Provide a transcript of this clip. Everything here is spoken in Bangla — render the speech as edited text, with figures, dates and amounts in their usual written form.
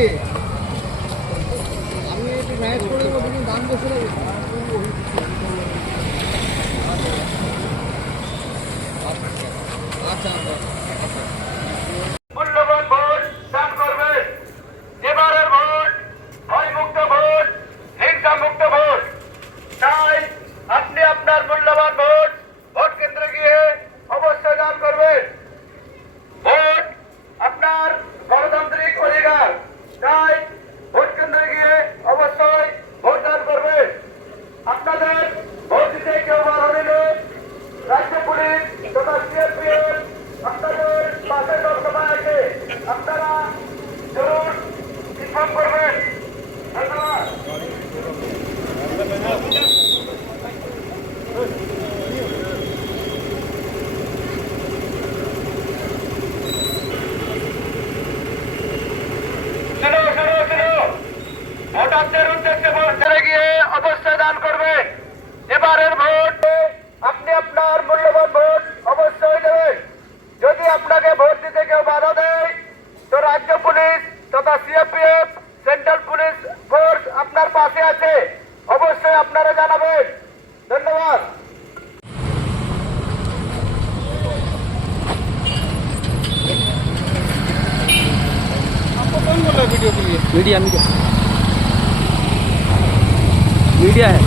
নাকি? আমি একটু ম্যানেজ করে দেবো, তুমি দাম বেশি লাগবে। আচ্ছা মূল্যবান ভোট দান করবেন। এবারের ভোট ভয়মুক্ত ভোট, হিংসা মুক্ত ভোট। তাই আপনি আপনার মূল্যবান ভোট ভোট কেন্দ্রে গিয়ে অবশ্যই দান করবেন। ভোট আপনার গণতান্ত্রিক অধিকার, তাই ভোট কেন্দ্রে গিয়ে অবশ্যই ভোট দান করবেন। আপনাদের ভোট দিতে কেউ বাধা দিলে রাজ্য পুলিশ তথা সিআরপিএফ আপনাদের পাশে সবসময় আছে, আপনারা জরুর ইনফর্ম করবেন। ধন্যবাদ। ভোটারদের উদ্দেশ্যে ভোটে গিয়ে অবশ্যই দান করবেন। এবারের ভোট আপনি আপনার মূল্যবান ভোট অবশ্যই দেবেন। যদি আপনাকে ভোট দিতে কেউ বাধা দেয়, তো রাজ্য পুলিশ তথা সিআরপিএফ সেন্ট্রাল পুলিশ ফোর্স আপনার পাশে আছে, অবশ্যই আপনারা জানাবেন। ধন্যবাদ। आपको कौन बोल रहा है वीडियो के लिए? मीडिया मीडिया मीडिया है।